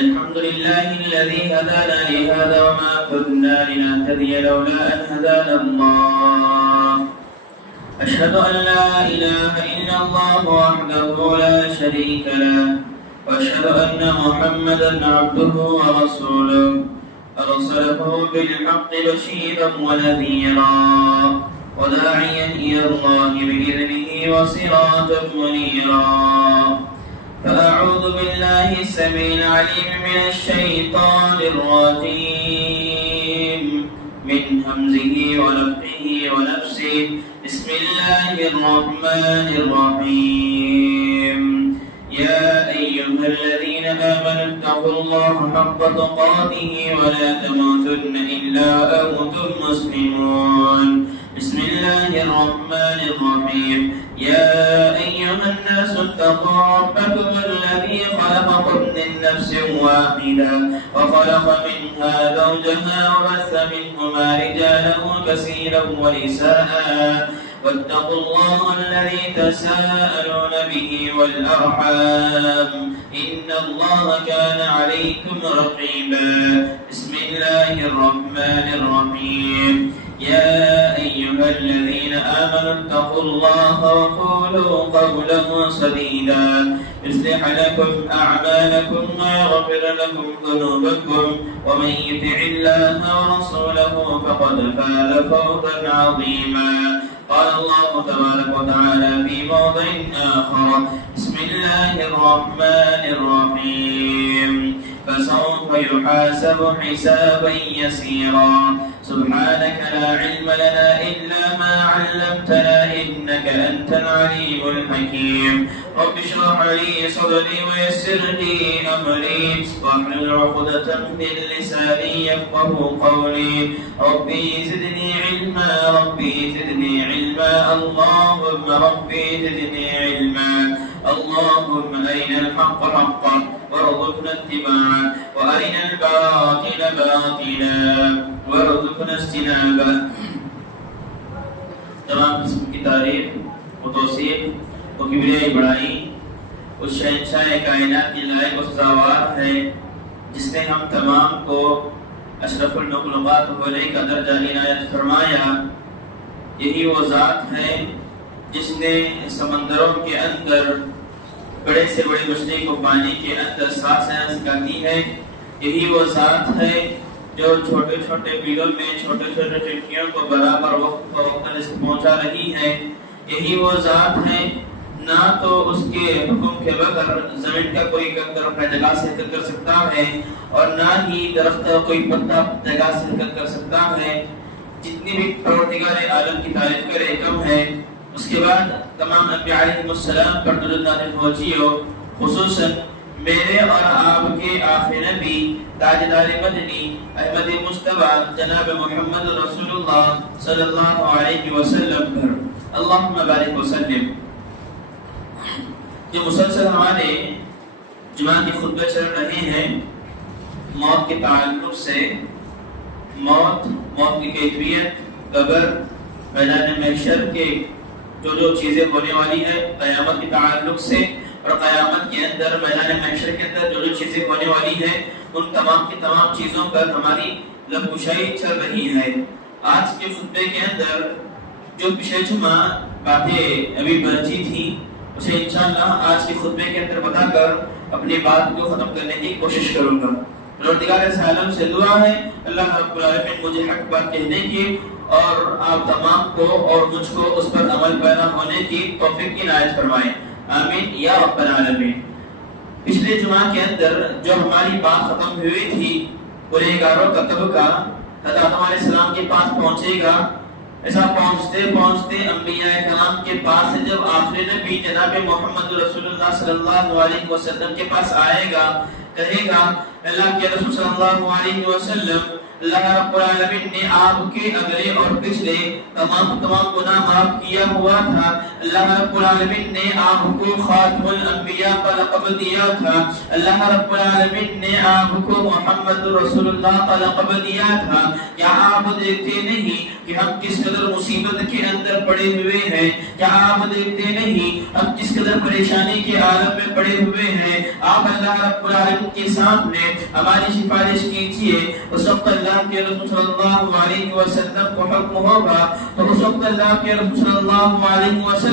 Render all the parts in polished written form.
الحمد لله الذي هدانا لهذا وما كنا لنهتدي لولا أن هدانا الله. أشهد أن لا إله إلا الله وحده لا شريك له، وأشهد أن محمدا عبده ورسوله أرسله بالحق بشيرا ونذيرا وداعيا إلى الله بإذنه وسراجا منيرا. فأعوذ بالله السميع العليم من الشيطان الرجيم من همزه ونفخه ونفسه. بسم الله الرحمن الرحيم. يا أيها الذين آمنوا اتقوا الله حق تقاته ولا تموتن إلا وأنتم مسلمون. بسم الله الرحمن الرحيم. يا أيها الناس اتقوا ربكم الذي خلقكم من نفس واحدة وخلق منها زوجها وبث منهما رجالا كثيرا ونساء واتقوا الله الذي تساءلون به والأرحام إن الله كان عليكم رقيبا. بسم الله الرحمن الرحيم. يا أيها الذين آمنوا اتقوا الله وقولوا قولا سديدا يصلح لكم أعمالكم ويغفر لكم ذنوبكم ومن يطع الله ورسوله فقد فاز فوزا عظيما. قال الله تبارك وتعالى في موضع آخر. بسم الله الرحمن الرحيم. فسوف يحاسب حسابا يسيرا. سبحانك لا علم لنا إلا ما علمتنا إنك أنت العليم الحكيم. رب اشرح لي صدري ويسر لي أمري واحلل عقدة من لساني يفقهوا قولي. ربي زدني علما ربي زدني علما اللهم ربي زدني علما. اللهم أرنا الحق حقا وارزقنا اتباعه وأرنا الباطل باطلا وارزقنا اجتنابه. تمام قسم کی تعریف و توصیف و کبریائی بڑائی اس شہنشاہ کائنات کی لائق و سزاوار ہے جس نے ہم تمام کو اشرف المخلوقات ہونے کا درجہ عنایت فرمایا. یہی وہ ذات ہے جس نے سمندروں کے اندر بڑے سے بڑی مچھلی کو پانی کے اندر سانس کا کی ہے. یہی وہ ذات ہے جو چھوٹے چھوٹے بیلوں میں چھوٹے چھوٹے چٹکیوں کو برابر وقت پہنچا رہی ہے. یہی وہ ذات ہے نہ تو اس کے حکم کے بغیر زمین کا کوئی کنکر اپنے جگہ سے حرکت کر سکتا ہے اور نہ ہی درخت کا کوئی پتا جگہ سے حرکت کر سکتا ہے. جتنی بھی پروردگار عالم کی تعریف کرے کم ہے. اس کے بعد تمام انبیاء علیہ السلام پر درود نازل ہو، خصوصاً میرے اور آپ کے آخری نبی تاجدار مدنی احمد مصطفیٰ جناب محمد رسول اللہ صلی اللہ علیہ وسلم پر اللہم بارک وسلم. جو مسلسل ہمارے جمعہ کی خطبے چل رہے ہیں موت کے تعلق سے، موت کی کیفیت، قبر، میدان محشر کے جو چیزیں ہونے والی ہے قیامت کے تعلق سے، اور قیامت کے اندر میدان محشر کے اندر جو چیزیں ہونے والی ہیں ان تمام کی تمام چیزوں پر ہماری لبکشائی چل رہی ہے. آج کے خطبے کے اندر جو پچھلے جمعہ باتیں ابھی بچی تھی اسے انشاءاللہ آج کے خطبے کے اندر بتا کر اپنی بات کو ختم کرنے کی کوشش کروں گا. پروردگار عالم سے دعا ہے اللہ رب العالمین مجھے حق بات کہنے کی اور آپ تمام کو اور مجھ کو اس پر عمل پیرا ہونے کی توفیق عنایت فرمائے. آمین یا رب العالمین. پچھلے جمعہ کے اندر جو ہماری بات ختم ہوئی تھی گنہگاروں کا طبقہ حضرت آدم علیہ السلام کے پاس پہنچے گا. ایسا پہنچتے پہنچتے انبیاء کرام کے پاس سے جب آخری نبی جناب محمد رسول اللہ صلی اللہ علیہ وسلم کے پاس آئے گا، کہے گا اللہ کے رسول صلی اللہ علیہ وسلم اللہ رب العالمین نے آپ کے اگلے اور پچھلے تمام گناہ معاف کیا ہوا تھا. اللہ رب العالمین نے آپ کو خاتم الانبیاء کا لقب دیا تھا. اللہ رب العالمین نے آپ کو محمد رسول اللہ کا لقب دیا تھا. کیا آپ دیکھتے نہیں کہ ہم کس قدر مصیبت کے اندر پڑے ہوئے ہیں؟ کیا آپ دیکھتے نہیں ہم کس قدر پریشانی کے عالم میں پڑے ہوئے ہیں؟ آپ اللہ رب العالمین کے سامنے ہماری سفارش کیجیے. اس وقت اللہ کے رسول صلی اللہ علیہ وسلم کو حکم ہوگا تو اس وقت اللہ کے رسول صلی اللہ علیہ وسلم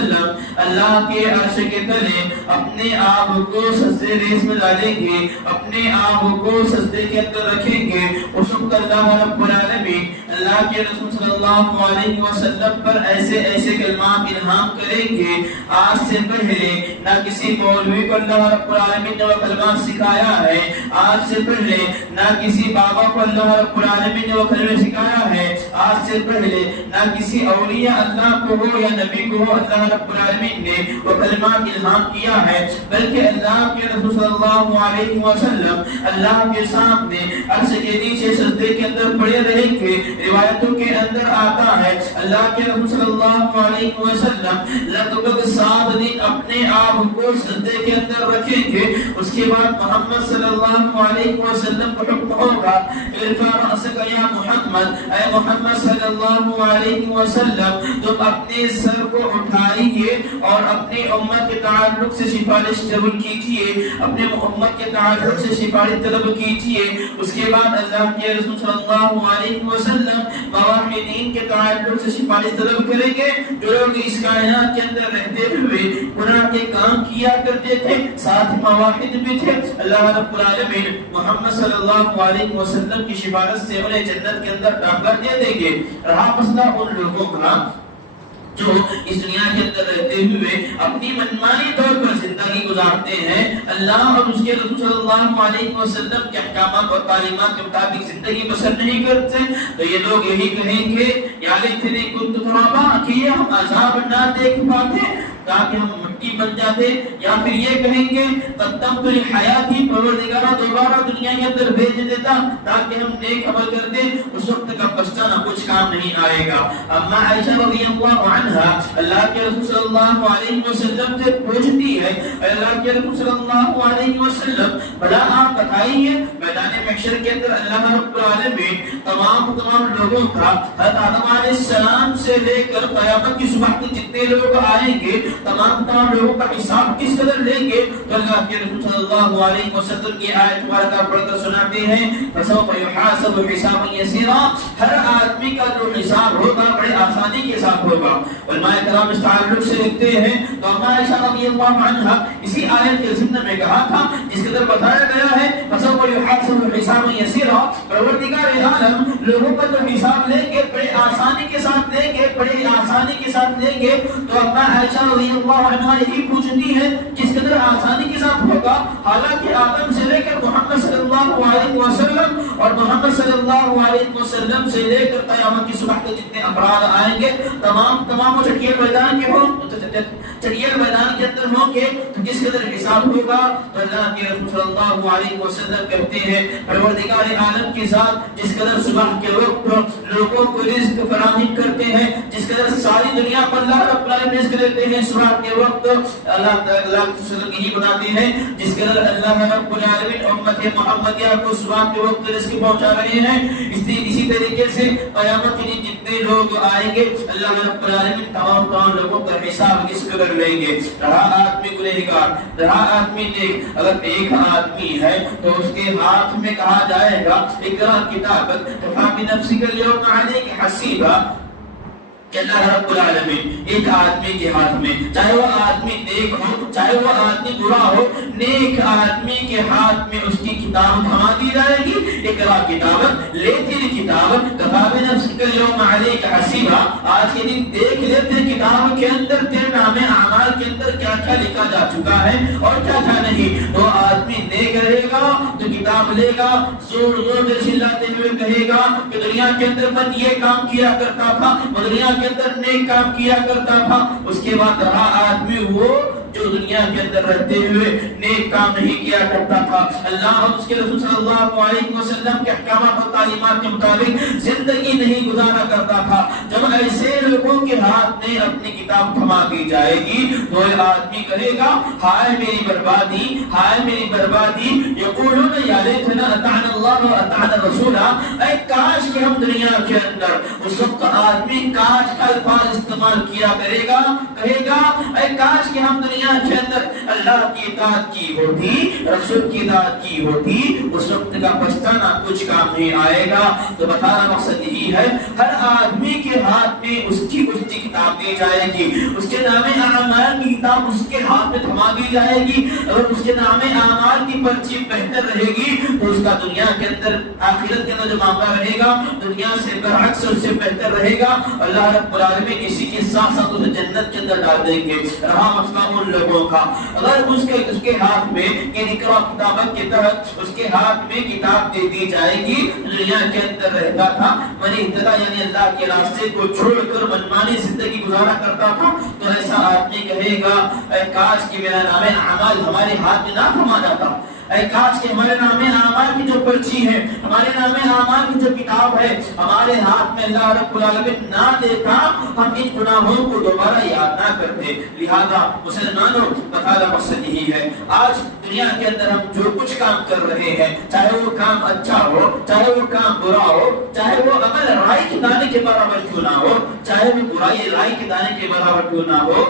اللہ کے عرش کے تلے اپنے آپ کو سجدے ریز میں ڈالیں گے, اپنے آپ کو سجدے کے اندر رکھیں گے. اس وقت اللہ رب العالمین اللہ کے رسول صلی اللہ علیہ وسلم پر ایسے ایسے کلمات الہام کریں گے. آج سے پہلے نہ کسی مولوی کو اللہ رب العالمین نے وہ کلمات سکھایا ہے, آج سے پہلے نہ کسی بابا کو اللہ رب العالمین نے وہ کلمات سکھایا ہے, آج سے پہلے نہ کسی اولیاء اللہ کو ہو یا نبی کو ہو اللہ رب العالمین نے وہ کلمات الہام کیا ہے, بلکہ اللہ کے رسول صلی اللہ علیہ وسلم اللہ کے سامنے عرش کے نیچے سجدے کے اندر پڑے رہیں گے. روایتوں کے اندر آتا ہے اللہ کے رسول صلی اللہ علیہ وسلم لگ بھگ 7 دن اپنے آپ کو سجدے کے اندر رکھیں گے. اس کے بعد محمد صلی اللہ علیہ وسلم کو حکم ہوگا ارفع رأسک یا محمد, اے محمد صلی اللہ علیہ وسلم تم اپنے سر کو اٹھائیے اور اپنی امت کے تعلق سے سفارش قبول کیجیے, اپنے امت کے تعلق سے سفارش طلب کیجیے. اس کے بعد اللہ کے رسول صلی اللہ علیہ وسلم موحدین کے تعلق سے سفارش طلب کریں گے جو لوگ اس کائنات کے اندر رہتے ہوئے گناہ کے کام کیا کرتے تھے, ساتھ موحد بھی تھے. اللہ رب العالمین محمد صلی اللہ علیہ وسلم کی سفارش سے انہیں جنت کے اندر داخلہ دے دیں گے. رہا مسئلہ ان لوگوں کا جو اس دنیا کے اندر رہتے ہوئے اپنی منمانی طور پر زندگی گزارتے ہیں, اللہ اور اس کے رسول صلی اللہ علیہ وسلم کے احکامات اور تعلیمات کے مطابق زندگی بسر نہیں کرتے, تو یہ لوگ یہی کہیں گے یا لیتنی کنت ترابا, کہ ہم عذاب نہ دیکھ پاتے تاکہ ہم مٹی بن جاتے, یا پھر یہ کہیں گے قدمت لحیاتی, پروردگارہ دوبارہ دنیا کے اندر بھیج دیتا تاکہ ہم نیک عمل کرتے. اس وقت کا پچھتانا کچھ کام نہیں آئے گا. اما عائشہ رضی اللہ عنہا اللہ کے رسول صلی اللہ علیہ وسلم سے پوچھتی ہے, اللہ کے رسول صلی اللہ علیہ وسلم بلا آپ بتائیے میدان محشر کے اندر اللہ رب العالمین تمام لوگوں کا حضرت آدم علیہ السلام سے لے کر قیامت کی صبح تک جتنے لوگ آئیں گے تمام لوگوں کا حساب کس قدر لیں گے؟ تو اللہ کے رسول صلی اللہ علیہ وسلم کی آیت مبارکہ پڑھ کر سناتے ہیں فسوف یحاسب حسابا یسیرا, ہر آدمی کا جو حساب ہوگا بڑے آسانی کے ساتھ ہوگا. علماء کرام اس تعلق سے لکھتے ہیں تو ہمارے عائشہ رضی اللہ عنہا اسی آیت کے ضمن میں کہا تھا جس قدر بتایا گیا ہے فسوف یحاسب حسابا یسیرا, پروردگار عالم لوگوں کا جو حساب لیں گے بڑے آسانی کے ساتھ لیں گے, بڑے آسانی کے ساتھ لیں گے. تو ہمارے عائشہ رضی اللہ عنہا یہی پوچھتی ہے کس قدر آسانی کے ساتھ ہوگا, حالانکہ آدم سے لے کر محمد صلی اللہ علیہ وسلم اور محمد صلی اللہ علیہ وسلم سے لے کر قیامت کی صبح تک جتنے افراد آئیں گے تمام چٹیل میدان کے ہوں, چٹیل میدان کے اندر ہوں گے, تو کس قدر حساب ہوگا. تو اللہ کے رسول صلی اللہ علیہ وسلم کہتے ہیں پروردگار عالم کی ذات جس قدر صبح کے وقت لوگوں کو رزق فراہم کرتے ہیں, جس قدر ساری دنیا پر اللہ رب العالمین رزق دیتے ہیں, صبح کے وقت اللہ تعالیٰ یہی بناتے ہیں جس قدر اللہ رب العالمین امت محمدیہ کو صبح کے وقت رزق پہنچا رہے ہیں, اسی طریقے سے قیامت کے دن جتنے لوگ آئیں گے اللہ رب العالمین تمام لوگوں کا حساب اس قدر لیں گے. رہا آدمی گنہگار, رہا آدمی نیک, اگر ایک آدمی ہے تو اس کے ہاتھ میں کہا جائے گا اقرا کتابک کفی بنفسک اليوم علیک حسیبا, کہ اللہ رب العالمین ایک آدمی کے ہاتھ میں, چاہے وہ آدمی نیک ہو چاہے وہ آدمی برا ہو, نیک آدمی کے ہاتھ میں اس کی کتاب تھما دی جائے گی. اقرا کتابک, لے تیری کتاب کفی بنفسک اليوم علیک حسیبا, آج کے دن دیکھ لیتے کتاب کے اندر تیرے نام اعمال کے اندر کیا کیا لکھا جا چکا ہے اور کیا کیا نہیں. وہ آدمی نیک رہے گا تو کتاب لے گا, زور سے چلاتے ہوئے کہے گا کہ دنیا کے اندر میں یہ کام کیا کرتا تھا, دنیا کے اندر نیک کام کیا کرتا تھا. اس کے بعد رہا آدمی وہ جو دنیا کے اندر رہتے ہوئے نیک کام نہیں کیا کرتا تھا، اللہ اور اس کے رسول صلی اللہ علیہ وسلم کے احکامات اور تعلیمات کے مطابق زندگی نہیں گزارا کرتا تھا، جب ایسے لوگوں کے ہاتھ میں اپنی کتاب تھما دی جائے گی تو ایک آدمی کہے گا ہائے میری بربادی، ہائے میری بربادی، یقولون یا لیتنا اطعنا اللہ و اطعنا الرسول، اے کاش کہ ہم دنیا کے اندر، اس وقت آدمی کاش کا الفاظ استعمال کیا کرے گا، کہے گا اے کاش کہ ہم دنیا کے اندر اللہ کی اطاعت کی ہوتی، رسول کی اطاعت کی ہوتی، اس وقت کا پچھتانا کچھ کام نہیں آئے گا۔ تو بتانا مقصد یہی ہے، ہر آدمی کے ہاتھ میں اس کی کتاب دی جائے گی، اس کے نام اعمال کی کتاب اس کے ہاتھ میں تھما دی جائے گی، اگر اس کے نام اعمال کی پرچی بہتر رہے گی تو اس کا دنیا کے اندر آخرت کے اندر جو معاملہ رہے گا دنیا سے برعکس اس سے بہتر رہے گا، اللہ رب العالمین اسی کے ساتھ ساتھ اسے جنت کے اندر ڈال دیں گے۔ رہا مسئلہ ان لوگوں کا، اگر اس کے ہاتھ میں یہ اقرا کتابت کے تحت اس کے ہاتھ میں کتاب دے دی جائے گی، دنیا کے اندر رہتا تھا من اہتدی یعنی اللہ کے راستے کو چھوڑ کر منمانی زندگی گزارا کرتا تھا، تو ایسا آدمی کہے گا اے کاش کہ میرا نام اعمال ہمارے ہاتھ میں نہ تھما جاتا، اے کاش کہ ہمارے نام اعمال کی جو پرچی ہے، ہمارے نام اعمال کی جو کتاب ہے ہمارے ہاتھ میں اللہ رب العالمین نہ دیتا، ہم ان گناہوں کو دوبارہ یاد نہ کرتے۔ لہذا مسلمانوں بتانا مقصد یہی ہے، آج دنیا کے اندر ہم جو کچھ کام کر رہے ہیں، چاہے وہ کام اچھا ہو، چاہے وہ کام برا ہو، چاہے وہ عمل رائی کے دانے کے برابر کیوں نہ ہو، چاہے وہ برائی رائی کے دانے کے برابر کیوں نہ ہو،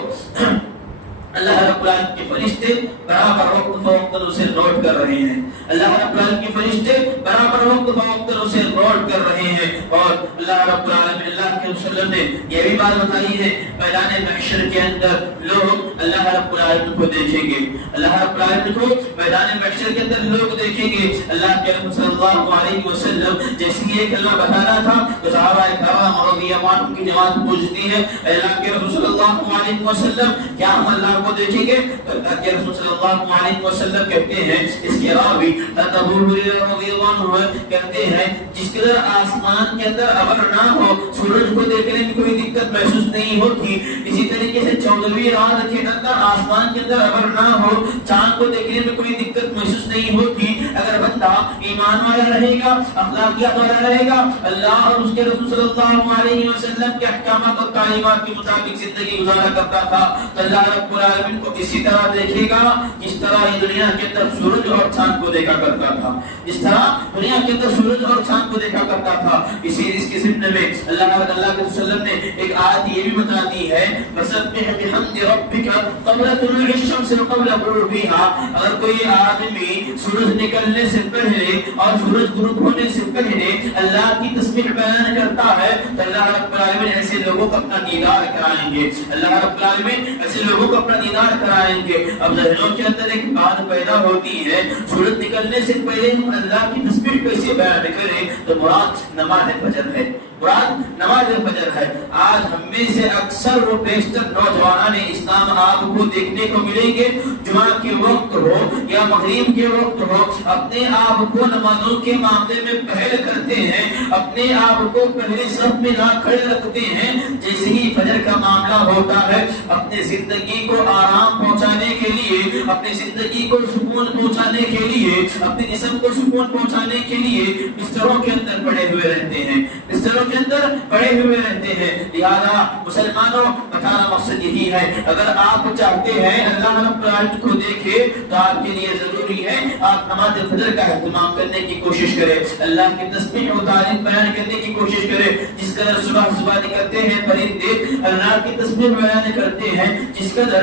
اللہ رب العالمین کے فرشتے برابر وقت فوقت اسے نوٹ کر رہے ہیں، اللہ رب العالمین کے فرشتے برابر وقت فوقت اسے نوٹ کر رہے ہیں، اور اللہ رب العالمین اللہ کے وسلم نے یہ بھی بات بتائی ہے میدان محشر کے اندر لوگ اللہ رب العالمین کو دیکھیں گے، اللہ رب العالمین کو میدان محشر کے اندر لوگ دیکھیں گے۔ اللہ کے رسول صلی اللہ علیہ وسلم جیسے یہ کلمہ بتانا تھا تو صحابہ کرام رضی اللہ عنہم کی جماعت پوچھتی ہے اللہ کے رسول صلی اللہ علیہ وسلم کیا ہم اللہ کو دیکھیں گے؟ اللہ کے رسول صلی اللہ علیہ وسلم کہتے ہیں، اس کے راوی ابو ہریرہ رضی اللہ عنہ کہتے ہیں جس قدر آسمان کے اندر ابر نہ ہو سورج کو دیکھنے میں کوئی دقت محسوس نہیں ہوتی، اسی طریقے سے 14ویں رات کے اندر آسمان کے اندر ابر نہ ہو چاند کو دیکھنے میں کوئی دقت محسوس نہیں ہوتی، اگر بندہ ایمان والا رہے گا، اخلاقیات والا رہے گا، اللہ اور اس کے رسول صلی اللہ علیہ وسلم کے احکامات اور تعلیمات کے مطابق زندگی گزارا کرتا تھا تو اللہ رب العالمین کو اسی طرح دیکھے گا جس طرح یہ دنیا کے اندر سورج اور چاند کو دیکھا کرتا تھا، جس طرح دنیا کے اندر سورج اور چاند کو دیکھا کرتا تھا۔ اس کے ضمن میں اللہ کے وسلم نے ایک آیت یہ بھی بتا دی ہے فسبح بحمد ربک قبل طلوع الشمس وقبل غروبها، اگر کوئی آدمی سورج نکلنے سے پہلے اور سورج غروب ہونے سے پہلے اللہ کی تسبیح بیان کرتا ہے تو اللہ رب العالمین ایسے لوگوں کو اپنا دیدار کرائیں گے، اللہ رب العالمین ایسے لوگوں کو اپنا دیدار کرائیں گے۔ اب ذہنوں کے اندر ایک بات پیدا ہوتی ہے سورج نکلنے سے پہلے ہم اللہ کی تسبیح کیسے بیان کریں؟ تو مراد نماز فجر ہے، مراد نماز فجر ہے۔ آج ہم میں سے اکثر و بیشتر نوجوانان اسلام آپ کو دیکھنے کو ملیں گے جمعہ کے وقت ہو یا مغرب کے وقت ہو اپنے آپ کو نمازوں کے معاملے میں پہل کرتے ہیں، اپنے آپ کو پہلے صف میں نہ کھڑے رکھتے ہیں، جیسے ہی فجر کا معاملہ ہوتا ہے اپنے زندگی کو آرام پہنچانے کے لیے، اپنی زندگی کو سکون پہنچانے کے لیے، اپنے جسم کو سکون پہنچانے کے لیے بستروں کے اندر پڑے ہوئے رہتے ہیں، بستروں کے اندر پڑے ہوئے رہتے ہیں۔ لہذا مسلمانوں بتانا مقصد یہی ہے اگر آپ چاہتے ہیں اللہ رب العالمین کو دیکھے تو آپ کے لیے ضروری ہے آپ نماز فجر کا اہتمام کرنے کی کوشش کریں، اللہ کی تسبیح و تعریف بیان کرنے کی کوشش کریں، جس قدر صبح صبح نکلتے ہیں پرندے اللہ کی تسبیح بیان کرتے ہیں، جس قدر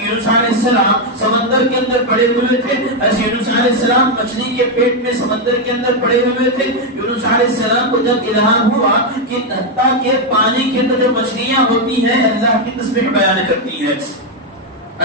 یونس علیہ السلام سمندر کے اندر پڑے ہوئے تھے، یونس علیہ السلام مچھلی کے پیٹ میں سمندر کے اندر پڑے ہوئے تھے، یونس علیہ السلام کو جب الہام ہوا کہ تاکہ پانی کے اندر جو مچھلیاں ہوتی ہیں اللہ کی تسبیح بیان کرتی ہیں،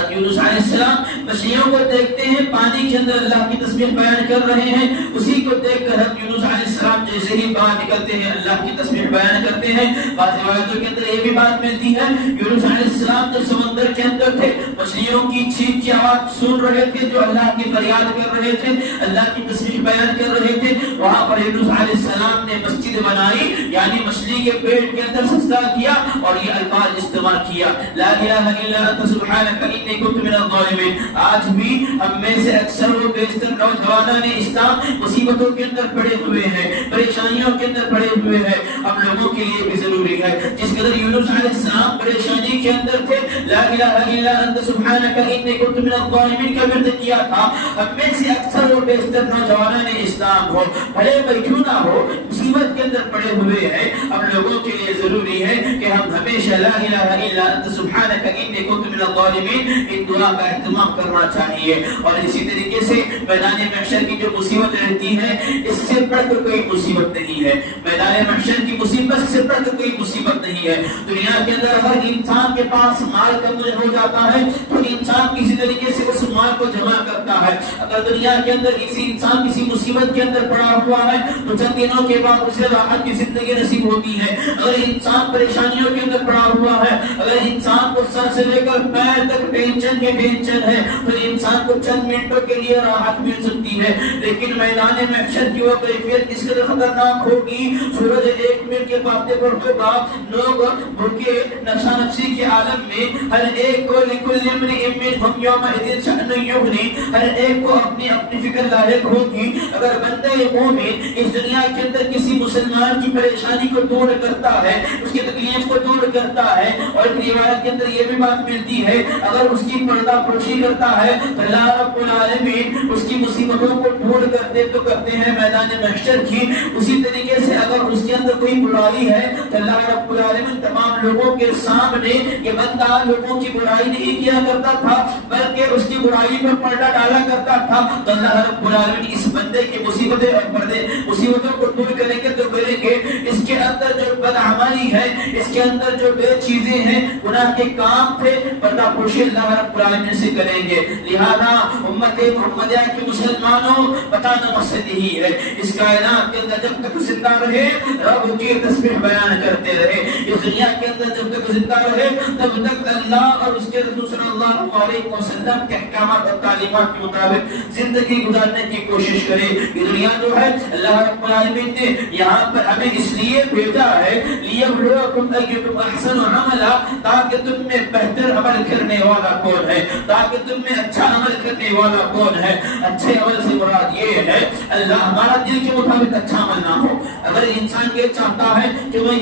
یونس علیہ السلام مچھلیوں کو دیکھتے ہیں پانی کے اندر اللہ کی تسبیح تسبیح بیان کر رہے ہیں، اسی کو دیکھ کر حضرت یونس علیہ السلام جیسے ہی باہر نکلتے ہیں اللہ کی تسبیح بیان کرتے ہیں۔ بعض روایتوں کے اندر یہ بھی بات ملتی ہے یونس علیہ السلام جب سمندر کے اندر تھے، مچھلیوں کی چیخ کی آواز سن رہے تھے، جو اللہ کی فریاد کر رہے تھے، اللہ کی تسبیح بیان کر رہے تھے، وہاں پر یونس علیہ السلام نے مسجد بنائی، یعنی مچھلی کے پیٹ کے اندر سجدہ کیا اور یہ الفاظ استعمال کیا، لا الہ الا انت سبحانک انی کنت من الظالمین۔ آج بھی ہم میں سے اکثر و بیشتر نوجوانان اسلام مصیبتوں کے اندر پڑے ہوئے ہیں، پریشانیوں کے اندر پڑے ہوئے ہیں، ہم لوگوں کے لیے بھی ضروری ہے جس قدر یونس علیہ السلام پریشانی کے اندر تھے، لا الہ الا انت سبحانک انی کنت من الظالمین کا ورد کیا تھا، ہم میں سے اکثر و بیشتر نوجوانان اسلام ہو، بھلے بھائی کیوں نہ ہو، مصیبت کے اندر پڑے ہوئے ہیں، ہم لوگوں کے لیے ضروری ہے کہ ہم ہمیشہ لا الہ الا انت سبحانک انی کنت من الظالمین ان دعا کا اہتمام کرنا چاہیے۔ اور اسی طریقے سے میدان محشر کی جو مصیبت رہتی ہے اس سے بڑھ کر کوئی مصیبت نہیں ہے، میدان محشر کی مصیبت سے بڑھ کر کوئی مصیبت نہیں ہے۔ دنیا کے اندر اگر انسان کے پاس مال کم ہو جاتا ہے تو انسان کسی طریقے سے اس مال کو جمع کرتا ہے، اگر دنیا کے اندر کسی انسان کسی مصیبت کے اندر پڑا ہوا ہے تو چند دنوں کے بعد اسے راحت کی زندگی نصیب ہوتی ہے، اگر انسان پریشانیوں کے اندر پڑا ہوا ہے، اگر انسان کو سر سے لے کر پیر تک ٹینشن کے ٹینشن ہے تو انسان کو چند منٹوں کے لیے راحت مل سکتی ہے، لیکن میدان محشر کی وہ کیفیت اس قدر خطرناک ہوگی، سورج ایک منٹ کے فاصلے پر ہوگا، لوگ بھوکے نفسا نفسی کے عالم میں، ہر ایک کو لکل امرئ منہم یومئذ شأن یغنی، ہر ایک کو اپنی اپنی فکر لاحق ہوگی۔ اگر بندہ مومن اس دنیا کے اندر کسی مسلمان کی پریشانی کو دور کرتا ہے، اس کی تکلیف کو دور کرتا ہے، اور ایک روایت کے اندر یہ بھی بات ملتی ہے اگر اس کی پردہ پوشی کرتا ہے تو اللہ رب العالمین اس کی مصیبتوں کو دور کرتے تو کرتے ہیں میدان محشر کی۔ اسی طریقے سے اگر اس کے اندر کوئی برائی ہے تو اللہ رب العالمین تمام لوگوں کے سامنے، یہ بندہ لوگوں کی برائی نہیں کیا کرتا تھا بلکہ اس کی برائی پر پردہ ڈالا کرتا تھا، تو اللہ رب العالمین اس بندے کی مصیبتیں اور پردے مصیبتوں کو دور کریں گے تو کریں گے۔ اس کے اندر جو بدعملی ہے، اس کے اندر جو بے چیزیں ہیں، گناہ کے کام تھے، پردہ پوشی اللہ رب العالمین سے کریں گے۔ لہذا امت محمدیہ کے مسلمانوں بتانا مقصد یہی ہے، اس کائنات کے اندر جب تک زندہ رہے رب کی تسبیح بیان کرتے رہے، اس دنیا کے اندر جب تک زندہ رہے تب تک اللہ اور اس کے رسول صلی اللہ علیہ وسلم کے احکامات اور تعلیمات کے مطابق زندگی گزارنے کی کوشش کرے۔ یہ دنیا جو ہے اللہ رب العالمین نے یہاں پر ہمیں اس لیے بھیجا ہے لیبلوکم ایکم احسن عملا، تاکہ تم میں بہتر عمل کرنے والا کون ہے، تاکہ تم میں اچھا عمل کرنے والا کون ہے۔ اچھے عمل سے مراد یہ ہے اللہ ہمارا دل کے مطابق اچھا عمل نہ ہو۔ اگر انسان یہ چاہتا ہے کہ میں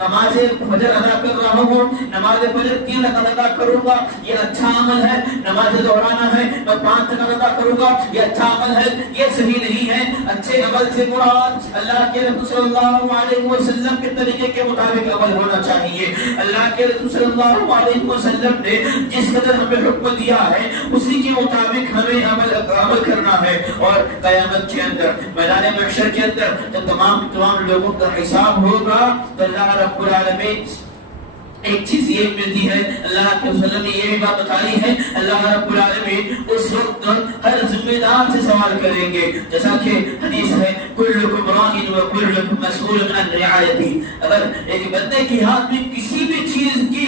نماز فجر ادا کر رہا ہوں، نماز فجر 3 رکعت ادا کروں گا، یہ اچھا عمل ہے، نماز دہرانا ہے میں 5 رکعت ادا کروں گا، یہ اچھا عمل ہے، یہ صحیح نہیں ہے۔ اچھے عمل سے مراد اللہ کے رسول صلی اللہ علیہ وسلم کے طریقے کے مطابق عمل ہونا چاہیے۔ اللہ کے رسول صلی اللہ علیہ وسلم نے جس قدر ہمیں حکم دیا ہے اسی کے مطابق ہمیں عمل کرنا ہے، اور قیامت کے اندر میدان محشر کے اندر جب تمام لوگوں کا حساب ہوگا تو اللہ رب العالمین ایک چیز یہ ملتی ہے، اللہ کے وسلم نے یہ بھی بات بتائی ہے، اللہ رب العالمین اس وقت ہر ذمہ دار سے سوال کریں گے، جیسا کہ حدیث ہے کلکم راع و کلکم مسئول عن رعایتہ۔ اگر ایک بندے کے ہاتھ میں کسی بھی چیز کی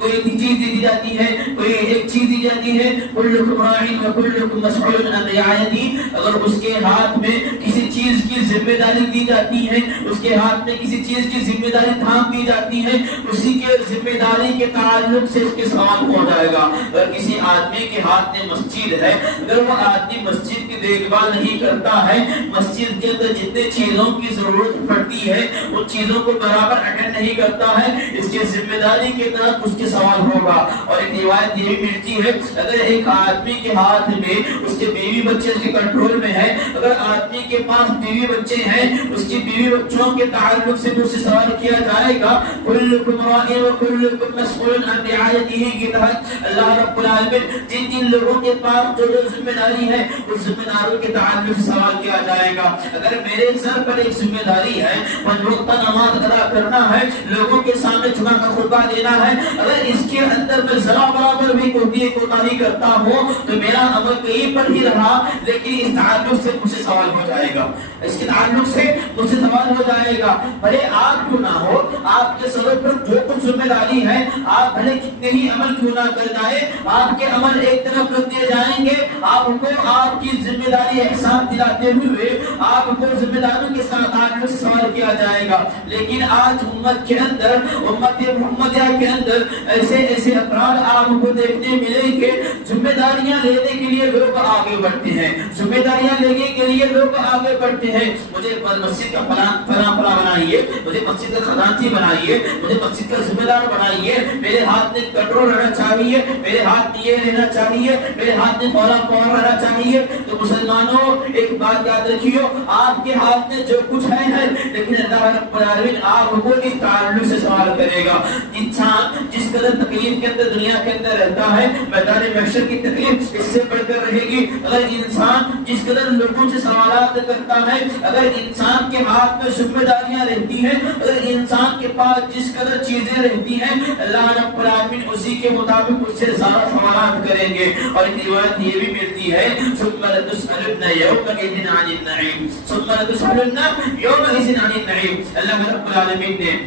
کوئی چیز دی جاتی ہے، کوئی ایک چیز دی جاتی ہے، کلکم راع و کلکم مسئول عن رعایتہ، اگر اس کے ہاتھ میں کسی چیز کی ذمہ داری دی جاتی ہے، اس کے ہاتھ میں کسی چیز کی ذمہ داری تھام دی جاتی ہے، اسی کے ذمہ داری کے تعلق سے اس کے سوال ہو جائے گا۔ اگر کسی آدمی کے ہاتھ میں مسجد ہے، اگر وہ آدمی مسجد کی دیکھ بھال نہیں کرتا ہے، مسجد کے اندر جتنے چیزوں کی ضرورت پڑتی ہے ان چیزوں کو برابر اٹینڈ نہیں کرتا ہے، اس کے ذمہ داری کے تحت اس کے سوال ہوگا۔ اور ایک روایت یہ بھی ملتی ہے اگر ایک آدمی کے ہاتھ میں اس کے بیوی بچے اس کے کنٹرول میں ہے، اگر آدمی کے پاس بیوی بچے ہیں، اس کی بیوی بچوں کے تعلق سے مجھ سے سوال کیا جائے گا، کلکم راع وکلکم مسئول عن رعایتہ کے تحت اللہ رب العالمین جن لوگوں کے پاس جو ذمہ داری ہے اس ذمہ داروں کے تعلق سے سوال کیا جائے گا۔ اگر میرے سر پر ایک ذمہ داری ہے، پنج وقتہ نماز ادا کرنا ہے، لوگوں کے سامنے جمعہ کا خطبہ دینا ہے، اگر اگر اس کے اندر میں ذرا برابر بھی کوتاہی کرتا ہوں تو میرا عمل کہیں پر ہی رہا، لیکن اس تعلق سے مجھ سے سوال ہو جائے گا، اس کے تعلق سے مجھ سے سوال ہو جائے گا۔ بھلے آپ کیوں نہ ہو، آپ کے سر پر جو کچھ ذمہ داری ہے، آپ بھلے کتنے ہی عمل کیوں نہ کر جائے، آپ کے عمل ایک طرف رکھ دیے جائیں گے، آپ کو آپ کی ذمہ داری احساس دلاتے ہوئے آپ کو ذمہ داریوں کے ساتھ تعلق سے سوال کیا جائے گا۔ لیکن آج امت کے اندر، امت محمدیہ کے اندر ایسے ایسے افراد آپ کو دیکھنے ملیں گے، ذمہ داریاں لینے کے لیے لوگ آگے بڑھتے ہیں، ذمہ داریاں لینے کے لیے لوگ آگے بڑھتے ہیں۔ مجھے مسجد کا فلاں بنائیے، مجھے مسجد کا خزانچی بنائیے، مجھے مسجد کا ذمہ دار بنائیے، میرے ہاتھ میں کنٹرول رہنا چاہیے، میرے ہاتھ میں یہ رہنا چاہیے، میرے ہاتھ میں فوراً رہنا چاہیے۔ تو مسلمانوں ایک بات یاد رکھیو، آپ کے ہاتھ میں جو کچھ ہے، لیکن اللہ رب العالمین آپ کو اس تعلق سے سوال کرے گا۔ انسان جس قدر تکلیف کے اندر دنیا کے اندر رہتا ہے، میدان محشر کی تکلیف اس سے بڑھ کر رہے گی۔ اگر انسان جس قدر لوگوں سے سوالات کرتا ہے، اگر انسان کے ہاتھ میں ذمہ داریاں رہتی ہیں، اگر انسان کے پاس جس قدر چیزیں رہتی ہیں، اللہ رب العالمین اسی کے مطابق اس سے زیادہ سوالات کریں گے۔ اور ایک روایت یہ بھی ملتی ہے، ثم لتسألن يومئذ عن النعيم، ثم لتسألن يومئذ عن النعيم۔ اللہ رب العالمین نے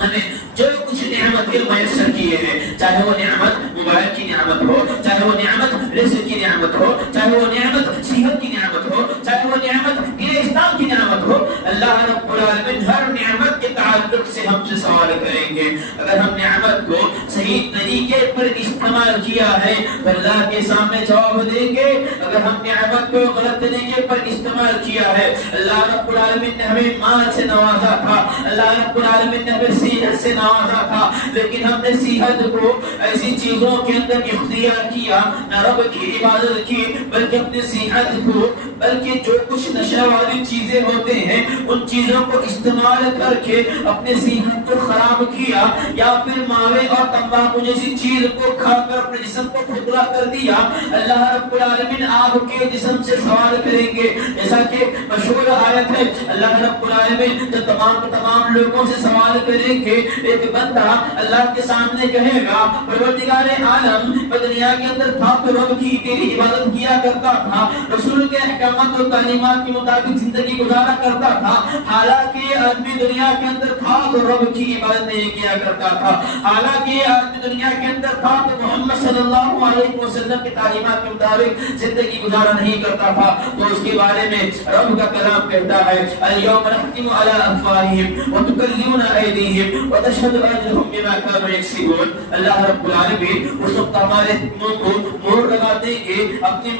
ہمیں جو کچھ نعمتیں میسر کیے ہیں، چاہے وہ نعمت موبائل کی نعمت ہو، چاہے وہ نعمت رزق کی نعمت ہو، چاہے وہ نعمت صحت کی نعمت ہو، چاہے وہ نعمت دین اسلام کی نعمت ہو، اللہ رب العالمین ہر نعمت کے تعلق سے ہم سے سوال کریں گے۔ اگر ہم نعمت کو صحیح طریقے پر استعمال کیا ہے تو اللہ کے سامنے جواب دیں گے، اگر ہم نعمت کو غلط طریقے پر استعمال کیا ہے، اللہ رب العالمین نے ہمیں مال سے نوازا تھا، اللہ رب العالمین نے ہمیں صحت سے نوازا تھا، لیکن ہم نے صحت کو ایسی چیزوں کے اندر اختیار کیا، نہ رب کی عبادت کی بلکہ اپنی صحت کو، بلکہ جو کچھ نشہ والی چیزیں ہوتے ہیں ان چیزوں کو استعمال کر کے اپنے صحت کو خراب کیا، یا پھر ماوے اور تمباکو جیسی چیز کو کھا کر اپنے جسم کو کھوکھلا کر دیا۔ اللہ رب العالمین آپ کے جسم سے سوال کریں گے، جیسا کہ مشہور آیت ہے، اللہ رب العالمین جو تمام لوگوں سے سوال کریں گے، ایک بندہ اللہ کے سامنے کہے گا، پروردگار عالم میں دنیا کے اندر تھا تو رب کی تیری عبادت کیا کرتا تھا، رسول کے احکامات و تعلیمات کے مطابق زندگی گزارا کرتا تھا، حالانکہ آدمی دنیا کے اندر تھا تو رب کی عبادت نہیں کیا کرتا تھا، حالانکہ آدمی دنیا کے اندر تھا تو محمد صلی اللہ علیہ وسلم کی تعلیمات کے مطابق زندگی گزارا نہیں کرتا تھا۔ تو اس کے بارے میں رب کا کلام کہتا ہے، اليوم نختم على افواههم وتكلمنا ايديهم وتشهد ارجلهم بما كانوا يكسبون۔ اللہ رب العالمین اس وقت ہمارے منہ کو مہر لگا دیں گے، اپنی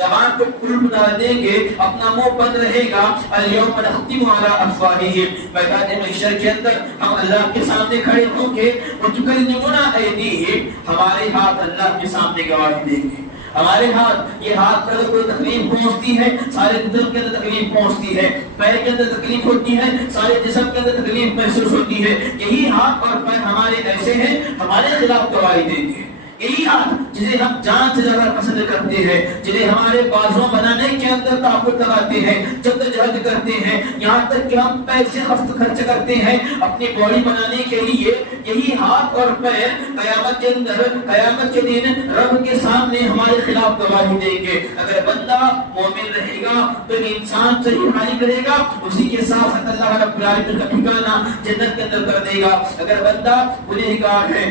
زبان کو کھل بنا دیں گے، اپنا منہ بند رہے گا۔ اليوم نختم على افواههم، میدان محشر کے اندر ہم اللہ کے سامنے کھڑے ہوں گے، وتكلمنا ايديهم، ہمارے ہاتھ اللہ کے سامنے گواہی دیں گے۔ ہمارے ہاتھ، یہ ہاتھ پر کوئی تکلیف پہنچتی ہے سارے بدن کے اندر تکلیف پہنچتی ہے، پیر کے اندر تکلیف ہوتی ہے، سارے جسم کے اندر تکلیف محسوس ہوتی ہے۔ یہی ہاتھ اور پیر ہمارے ایسے ہیں، ہمارے خلاف گواہی دیں گے۔ یہی ہاتھ جنہیں ہم جان سے زیادہ پسند کرتے ہیں، جنہیں ہمارے بازوں بنانے کے اندر طاقت لگاتے ہیں، جدوجہد کرتے ہیں، یہاں تک کہ ہم پیسے خرچ کرتے ہیں اپنی باڈی بنانے کے لیے، یہی ہاتھ اور پیر قیامت کے اندر، قیامت کے دن رب کے سامنے ہمارے خلاف گواہی دیں گے۔ اگر بندہ مومن رہے گا تو انسان صحیح حالی کرے گا، اسی کے ساتھ ساتھ اللہ رب العالمین کا ٹھکانہ جنت کے اندر کر دے گا۔ اگر بندہ گنہگار ہے،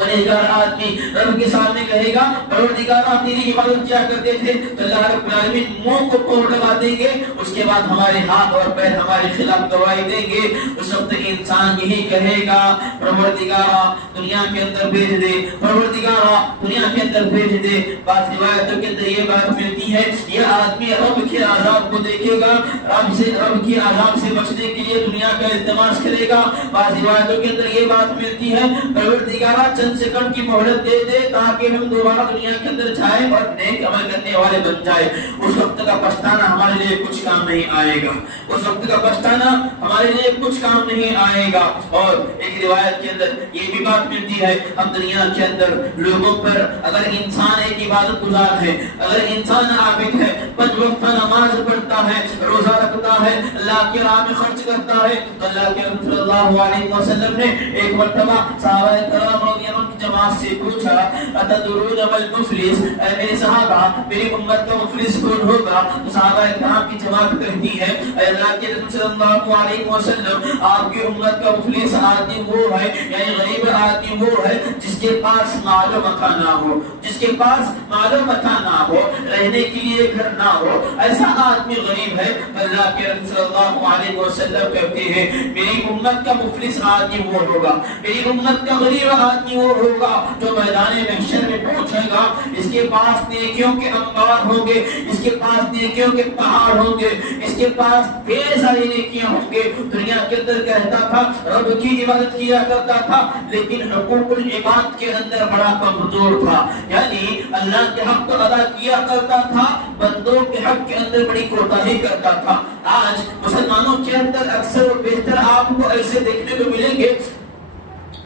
گنہگار آدمی رب کے سامنے کہے گا، پروردگار آپ تیری عبادت کیا کرتے تھے، تو اللہ رب العالمین منہ کو توڑ لگا دیں گے، اس کے بعد ہمارے ہاتھ اور پیر ہمارے خلاف گواہی دیں گے۔ اس وقت انسان یہی کہے گا، پروردگار دنیا کے اندر بھیج دے، پروردگار دنیا کے اندر بھیج دے۔ بعض روایتوں کے اندر یہ بات ملتی ہے، یہ آدمی رب کے عذاب کو دیکھے گا، رب کے عذاب سے بچنے کے لیے دنیا کا التماس کرے گا۔ بعض روایتوں کے اندر یہ بات ملتی ہے، پروردگار چند سیکنڈ کی مہلت دے دے تاکہ ہم دوبارہ دنیا کے اندر جائیں اور نیک عمل کرنے والے بن جائیں، اس وقت کا پچھتانا ہمارے لیے کچھ کام نہیں آئے گا، اس وقت کا پچھتانا ہمارے لیے کچھ کام نہیں آئے گا۔ اور ایک روایت کے اندر یہ بھی بات ملتی ہے، ہم دنیا کے اندر لوگوں پر اگر انسان ایک عبادت گزار ہے، اگر انسان عابد ہے، 5 وقت نماز پڑھتا ہے، روزہ رکھتا ہے، اللہ کی راہ میں خرچ کرتا ہے، تو اللہ کے رسول صلی اللہ علیہ وسلم نے ایک مرتبہ صحابہ کرام رضی اللہ عنہم کی جماعت سے پوچھا، اتدرون ما المفلس، اے میرے صحابہ میری امت کا مفلس کون ہوگا؟ تو صحابہ کرام کی جماعت کہتی ہے، اے اللہ کے رسول صلی اللہ علیہ وسلم آپ کی امت کا مفلس آدمی وہ ہے، یعنی غریب آدمی وہ ہے جس کے پاس مال و متاع نہ ہو، جس کے پاس مال و متاع نہ ہو، رہنے کے لیے گھر نہ ہو، ایسا آدمی غریب ہے۔ اللہ کے رسول صلی اللہ علیہ وسلم کہتے ہیں میری امت کا مفلس آدمی وہ ہوگا، میری امت کا غریب آدمی وہ ہوگا جو میدان محشر میں پہنچے گا، اس کے پاس نیکیوں کے انبار ہوں گے، اس کے پاس نیکیوں کے پہاڑ ہوں گے، اس کے پاس ڈھیر ساری نیکیاں ہوں گے۔ دنیا کے اندر کہتا تھا رب کی عبادت کیا کرتا تھا، لیکن حقوق العباد کے اندر بڑا کمزور تھا، یعنی اللہ کے حق کو ادا کیا کرتا تھا، بندوں کے حق کے اندر بڑی کوتاہی کرتا تھا۔ آج مسلمانوں کے اندر اکثر و بیشتر آپ کو ایسے دیکھنے کو ملیں گے،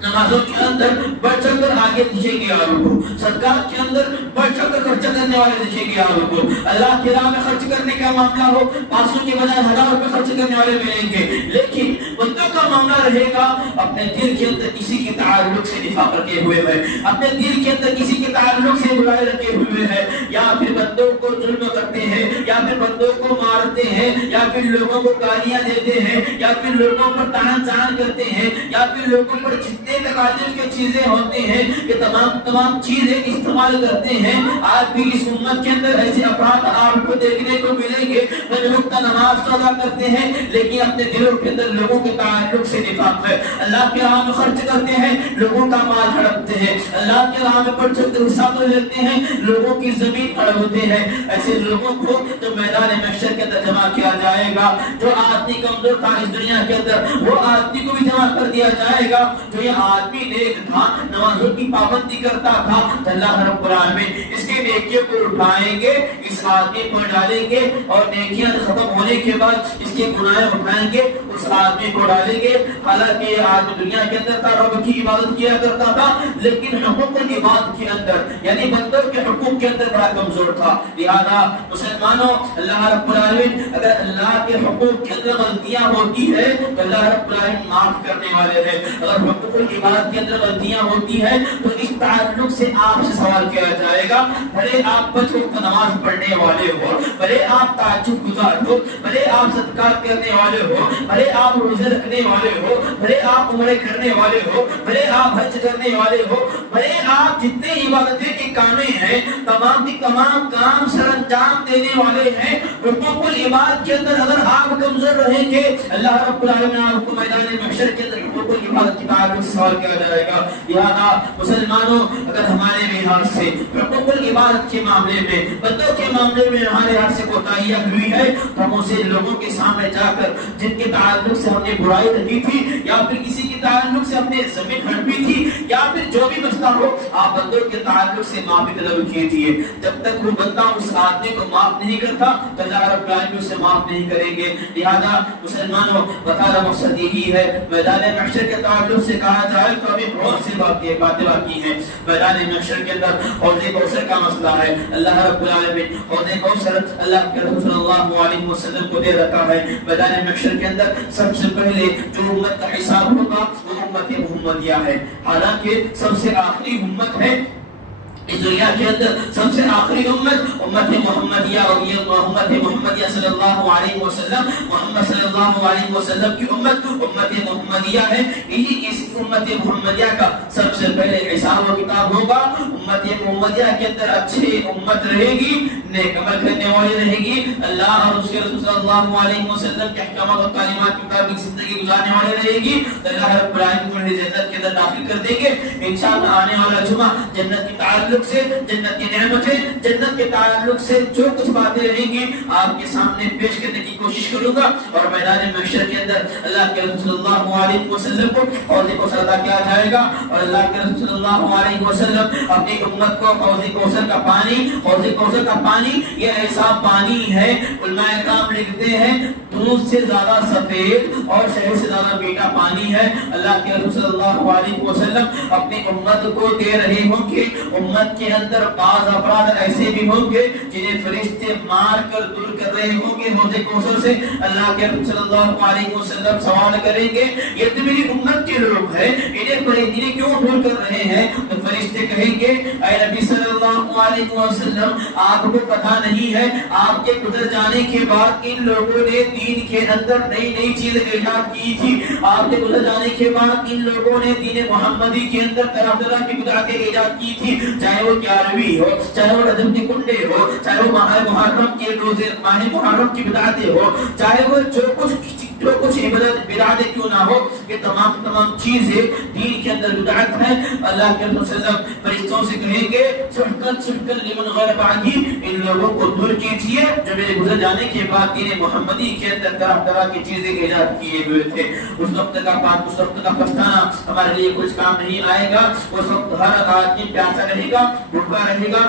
نمازوں کے اندر بڑھ چڑھ کر آگے دکھیں گے آپ کو، صدقات کے اندر بڑھ چڑھ کر خرچہ کرنے والے دکھیں گے آپ کو، اللہ کی راہ میں خرچ کرنے کا معاملہ ہو 500 کے بجائے 1000 روپے خرچ کرنے والے ملیں گے، لیکن بندوں کا معاملہ رہے گا اپنے دل کے اندر کسی کے تعلق سے نفاق رکھے ہوئے ہے، اپنے دل کے اندر کسی کے تعلق سے برائے رکھے ہوئے ہے، یا پھر بندوں کو ظلم کرتے ہیں، یا پھر بندوں کو مارتے ہیں، یا پھر لوگوں کو گالیاں دیتے ہیں، یا پھر لوگوں پر طعن زن کرتے ہیں، یا پھر لوگوں پر جتنے تکالیف کی چیزیں ہوتے ہیں یہ تمام چیزیں استعمال کرتے ہیں۔ آج بھی اس امت کے اندر ایسے افراد آپ کو دیکھنے کو ملیں گے جو لوگ کا نماز ادا کرتے ہیں لیکن اپنے دلوں کے اندر لوگوں کے تعلق سے نفاق ہے، اللہ کے راہ میں خرچ کرتے ہیں، لوگوں کا مال ہڑپتے ہیں، اللہ کے راہ میں بڑھ چڑھ کر حصہ لیتے ہیں، لوگوں کی زمین ہڑپتے ہیں۔ ایسے لوگوں کو جو میدان محشر کے اندر جمع کیا جائے گا، جو آدمی کمزور تھا اس دنیا کے اندر وہ آدمی کو بھی جمع کر دیا جائے گا، جو یہ آدمی نیک تھا، نمازوں کی پابندی کرتا تھا، تو اللہ رب العالمین اس کے نیکیوں کو اٹھائیں گے، اس آدمی کو ڈالیں گے، اور نیکیاں ختم ہونے کے بعد اس کے گناہ اٹھائیں گے، اس آدمی کو ڈالیں گے۔ حالانکہ یہ آدمی دنیا کے اندر تھا، رب کی عبادت کیا کرتا تھا، لیکن حقوق العباد کے اندر یعنی بندوں کے حقوق کے اندر بڑا کمزور تھا۔ لہذا مسلمانوں اللہ رب العالمین اگر اللہ کے حقوق کے اندر غلطیاں ہوتی ہے تو اللہ رب العالمین معاف کرنے والے ہیں، اگر حقوق العباد کے اندر غلطیاں ہوتی ہیں تو اس تعلق سے آپ سے سوال کیا جائے گا، بھلے آپ 5 وقت نماز پڑھنے والے ہو، بھلے آپ تہجد گزار ہو، بھلے آپ صدقات کرنے والے ہو، بھلے آپ روزے رکھنے والے ہو، بھلے آپ عمرے کرنے والے ہو، بھلے آپ حج کرنے والے ہو، بھلے آپ جتنے عبادتیں کے کامیں ہیں تمام کی تمام کام سر انجام دینے والے ہیں، حقوق العباد کے اندر اگر آپ کمزور رہیں گے اللہ رب العالمین آپ کو میدان محشر کے اندر حقوق العباد کی تعلق سے سوال کیا جائے گا۔ لہذا مسلمانوں اگر ہمارے لحاظ سے حقوق العباد کے معاملے میں بندوں کے معاملے میں ہمارے ہاتھ سے کوتاہیاں ہوئی ہے تو ہم اسے لوگوں کے سامنے جا کر جن کے تعلق سے ہم نے برائی رکھی تھی یا پھر کسی کے تعلق سے ہم نے زمین ہڑپی تھی یا پھر جو بھی مسئلہ ہو آپ بندوں کے تعلق سے معافی طلب کیجیے، جب تک وہ بندہ اس آدمی کو معاف نہیں کرتا تو اللہ رب العالمین اسے معاف نہیں کریں گے۔ لہذا مسلمانوں بتانا مقصد یہی ہے، میدان محشر کے تعلق سے کہا جائے تو ابھی بہت سی باتیں باقی ہیں۔ میدان محشر کے اندر حوض کوثر کا مسئلہ ہے، اللہ رب العالمین حوض کوثر اللہ کے رسول صلی اللہ علیہ وسلم کو دے رکھا ہے۔ میدان محشر کے اندر سب سے پہلے جو امت کا حساب ہوگا وہ امت محمدیہ ہے، حالانکہ سب سے آخری امت ہے اس دنیا کے اندر، سب سے آخری امت محمدیہ، اور یہ امت محمدیہ صلی اللہ علیہ وسلم محمد صلی اللہ علیہ وسلم کی امت محمدیہ ہے۔ اس امت محمدیہ کا سب سے پہلے حساب و کتاب ہوگا۔ امت محمدیہ کے اندر اچھی امت رہے گی، نیک عمل کرنے والی رہے گی، اللہ اور اس کے رسول صلی اللہ علیہ وسلم کے احکامات اور تعلیمات کے مطابق زندگی گزارنے والی رہے گی، اللہ رب العالمین کو جنت کے اندر داخل کر دیں گے۔ انشاءاللہ آنے والا جمعہ جنت کی تعلق تعلق سے جنت کی نعمتیں، جنت کے تعلق سے جو کچھ باتیں رہیں گی آپ کے سامنے پیش کرنے کی کوشش کروں گا، اور میدان محشر کے اندر اللہ کے رسول صلی اللہ علیہ وسلم کو حوض کوثر عطا کیا جائے گا، اور اللہ کے رسول صلی اللہ علیہ وسلم اپنی امت کو حوض کوثر کا پانی، حوض کوثر کا پانی یہ ایسا پانی ہے، علماء کرام لکھتے ہیں دودھ سے زیادہ سفید اور شہد سے زیادہ میٹھا پانی ہے۔ اللہ کے رسول صلی اللہ علیہ وسلم اپنی امت کو دے رہے ہوں گے۔ امت کے اندر بعض افراد ایسے بھی ہوں گے جنہیں فرشتے مار کر دور کر رہے ہوں گے حوض کوثر سے۔ اللہ کے رسول صلی اللہ علیہ وسلم سوال کریں گے یہ تو میری امت کے لوگ ہیں، انہیں کیوں دور کر رہے ہیں؟ تو فرشتے کہیں گے اے نبی صلی اللہ علیہ وسلم آپ کو پتہ نہیں ہے آپ کے گزر جانے کے بعد ان لوگوں نے دین کے اندر نئی نئی چیز ایجاد کی تھی، آپ کے گزر جانے کے بعد ان لوگوں نے دین محمدی کے اندر طرح طرح کی بدعتیں ایجاد کی تھی، چاہے وہ گیارہویں ہو، چاہے وہ رجب کے کنڈے ہو، چاہے وہ ماہ محرم کے روزے ماہ محرم کی بدعتیں ہو، چاہے وہ جو کچھ بدعتیں کیوں نہ ہو، یہ تمام چیزیں دین کے اندر بدعت ہے۔ اللہ کے رسول صلی اللہ علیہ وسلم فرشتوں سے کہیں گے سحقا لمن غیر بعدی، ان لوگوں کو دور کیجیے جو میرے گزر جانے کے بعد دین محمدی کے اندر طرح طرح کی چیزیں ایجاد کیے ہوئے تھے۔ اس وقت کا پچھتانا ہمارے لیے کچھ کام نہیں آئے گا۔ اس وقت ہر آدمی پیاسا رہے گا، بھوکا رہے گا۔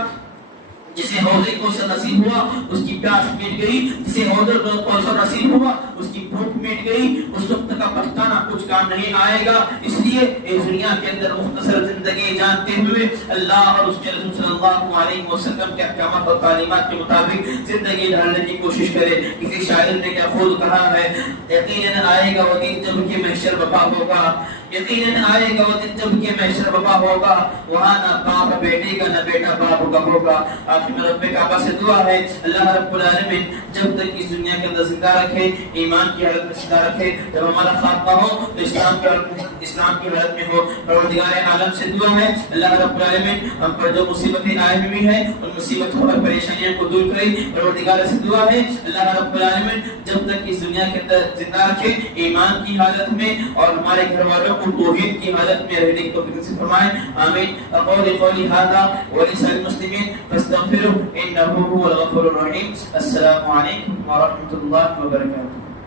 جسے حوض کوثر نصیب ہوا اس کی پیاس مٹ گئی، جسے حوض کوثر نصیب ہوا اس کی بھوک مٹ گئی۔ اس وقت کا پچھتانا کچھ کام نہیں آئے گا۔ اس لیے اس دنیا کے اندر مختصر زندگی جانتے ہوئے اللہ اور اس کے رسول صلی اللہ علیہ وسلم کے احکامات اور تعلیمات کے مطابق زندگی ڈھالنے کی کوشش کرے۔ کسی شاعر نے کیا خود کہا ہے، یقیناً آئے گا وہ دن جب کہ محشر برپا ہوگا، یقیناً آئے گا وہ دن جب کہ محشر برپا ہوگا، وہاں نہ باپ بیٹے کا نہ بیٹا باپ کا ہوگا۔ آخر میں رب کعبہ سے دعا ہے اللہ رب العالمین جب تک اس دنیا کے اندر زندہ رکھے، ایمان کی حالت میں زندہ رکھے، جب ہمارا خاتمہ ہو تو اسلام کی حالت میں ہو۔ پروردگار عالم سے دعا ہے اللہ رب العالمین ہم پر جو مصیبتیں آئی ہوئی ہیں ان مصیبتوں اور پریشانیوں کو دور کرے۔ پروردگار سے دعا ہے اللہ رب العالمین جب تک اس دنیا کے اندر زندہ رکھے، ایمان کی حالت میں اور ہمارے گھر والوں کو توحید کی حالت میں رہنے کی توفیق نصیب فرمائے، آمین۔ اقول قولی ھذا ولسائر المسلمین فاستغفروه انه هو الغفور الرحیم۔ السلام علیکم ورحمۃ اللہ وبرکاتہ۔